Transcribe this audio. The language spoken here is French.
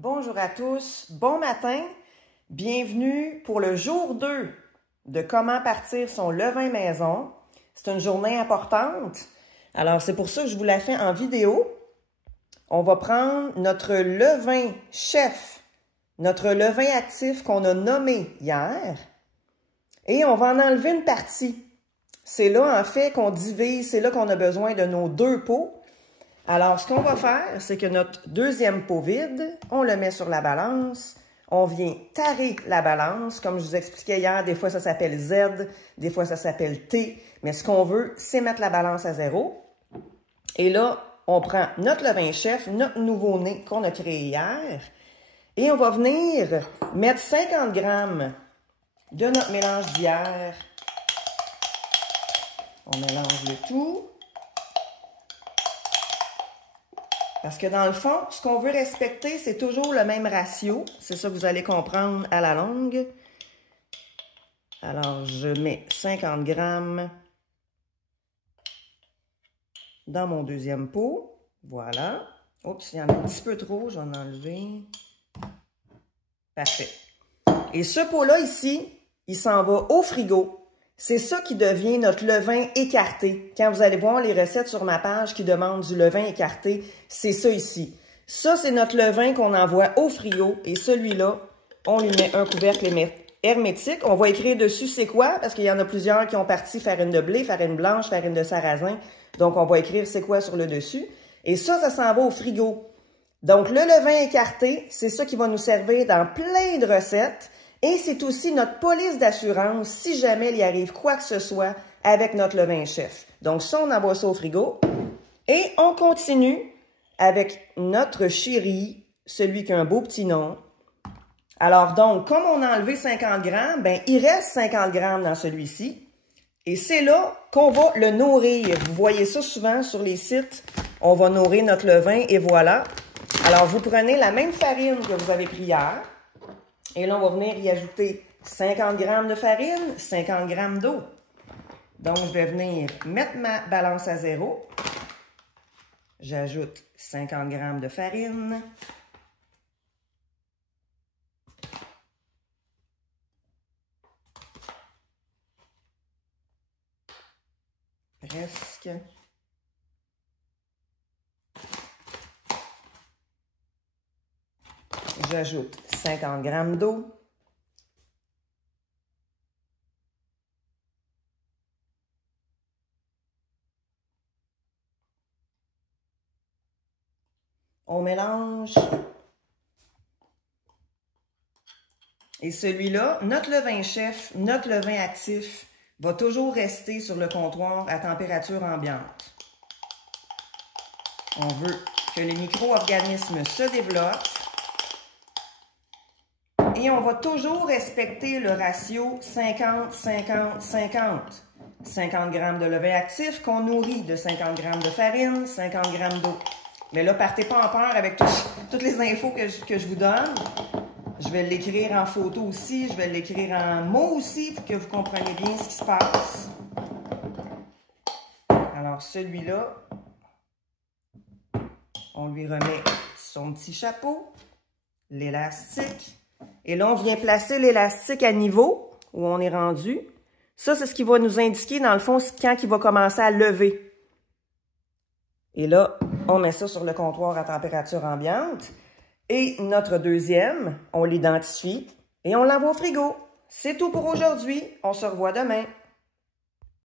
Bonjour à tous, bon matin, bienvenue pour le jour 2 de comment partir son levain maison. C'est une journée importante, alors c'est pour ça que je vous la fais en vidéo. On va prendre notre levain chef, notre levain actif qu'on a nommé hier, et on va en enlever une partie. C'est là en fait qu'on divise, c'est là qu'on a besoin de nos 2 pots. Alors, ce qu'on va faire, c'est que notre deuxième pot vide, on le met sur la balance. On vient tarer la balance. Comme je vous expliquais hier, des fois ça s'appelle Z, des fois ça s'appelle T. Mais ce qu'on veut, c'est mettre la balance à 0. Et là, on prend notre levain chef, notre nouveau-né qu'on a créé hier. Et on va venir mettre 50 grammes de notre mélange d'hier. On mélange le tout. Parce que dans le fond, ce qu'on veut respecter, c'est toujours le même ratio. C'est ça que vous allez comprendre à la longue. Alors, je mets 50 grammes dans mon deuxième pot. Voilà. Oups, il y en a un petit peu trop, je vais en enlever. Parfait. Et ce pot-là ici, il s'en va au frigo. C'est ça qui devient notre levain écarté. Quand vous allez voir les recettes sur ma page qui demandent du levain écarté, c'est ça ici. Ça, c'est notre levain qu'on envoie au frigo. Et celui-là, on lui met un couvercle hermétique. On va écrire dessus c'est quoi, parce qu'il y en a plusieurs qui ont parti farine de blé, farine blanche, farine de sarrasin. Donc, on va écrire c'est quoi sur le dessus. Et ça s'en va au frigo. Donc, le levain écarté, c'est ça qui va nous servir dans plein de recettes. Et c'est aussi notre police d'assurance si jamais il y arrive quoi que ce soit avec notre levain chef. Donc ça, on envoie ça au frigo. Et on continue avec notre chéri, celui qui a un beau petit nom. Alors donc, comme on a enlevé 50 grammes, ben il reste 50 grammes dans celui-ci. Et c'est là qu'on va le nourrir. Vous voyez ça souvent sur les sites. On va nourrir notre levain et voilà. Alors vous prenez la même farine que vous avez pris hier. Et là, on va venir y ajouter 50 grammes de farine, 50 grammes d'eau. Donc, je vais venir mettre ma balance à 0. J'ajoute 50 grammes de farine. Presque. J'ajoute 50 grammes d'eau. On mélange. Et celui-là, notre levain chef, notre levain actif, va toujours rester sur le comptoir à température ambiante. On veut que les micro-organismes se développent. Et on va toujours respecter le ratio 50, 50, 50. 50 grammes de levain actif qu'on nourrit de 50 grammes de farine, 50 grammes d'eau. Mais là, partez pas en peur avec toutes les infos que je vous donne. Je vais l'écrire en photo aussi, je vais l'écrire en mots aussi pour que vous compreniez bien ce qui se passe. Alors, celui-là, on lui remet son petit chapeau, l'élastique. Et là, on vient placer l'élastique à niveau, où on est rendu. Ça, c'est ce qui va nous indiquer, dans le fond, quand il va commencer à lever. Et là, on met ça sur le comptoir à température ambiante. Et notre deuxième, on l'identifie et on l'envoie au frigo. C'est tout pour aujourd'hui. On se revoit demain.